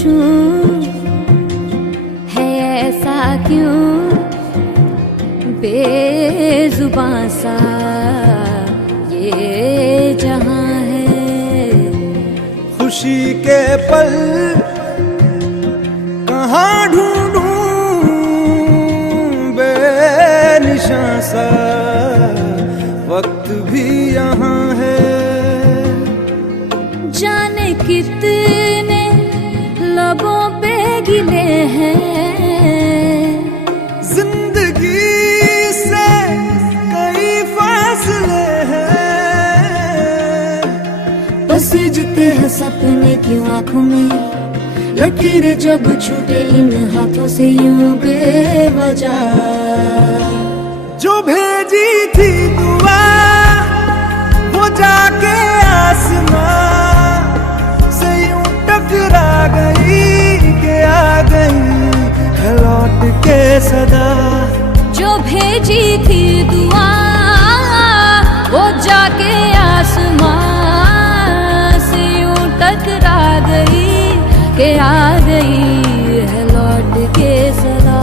पूछूं है ऐसा क्यों बेजुबां सा ये जहां है। खुशी के पल कहाँ ढूंढूं बेनिशां सा वक्त भी यहाँ है। जाने कितने लबों पे गिले हैं, जिंदगी से कई फासले हैं। पसीजते हैं सपने क्यों आंखों में, लकीरें जब छूटे इन हाथों से यूं बेवजह। जो भेजी थी दुआ वो जाके आसमां से यूं टकरा गई कि आ गई है लौट के सदा। जो भेजी थी दुआ वो जाके आसमां से यूं टकरा गई कि आ गई है लौट के सदा।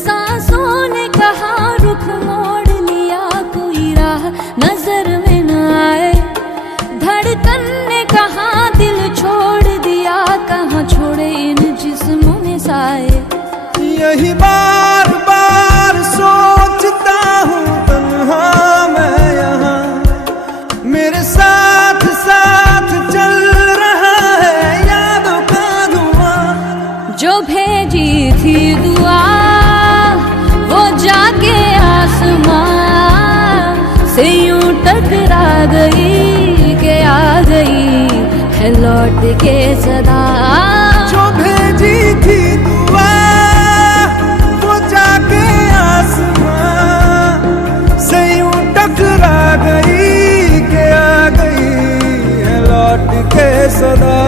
सांसों ने कहा रुख मोड़ लिया, कोई राह नजर में न आए। धड़कन ने कहा दिल छोड़ दिया, कहाँ छोड़े इन जिस्मों में साए। यही बार बार सोचता हूँ तन्हा मैं यहाँ, मेरे साथ साथ चल रहा है यादों का धुआं। जो भेजी थी दुआ वो जाके आसमां से यूं टकरा गई कि आ गई है लौट के सदा। जो भेजी थी दुआ वो जाके आसमां से यूं टकरा गई कि आ गई है लौट के सदा।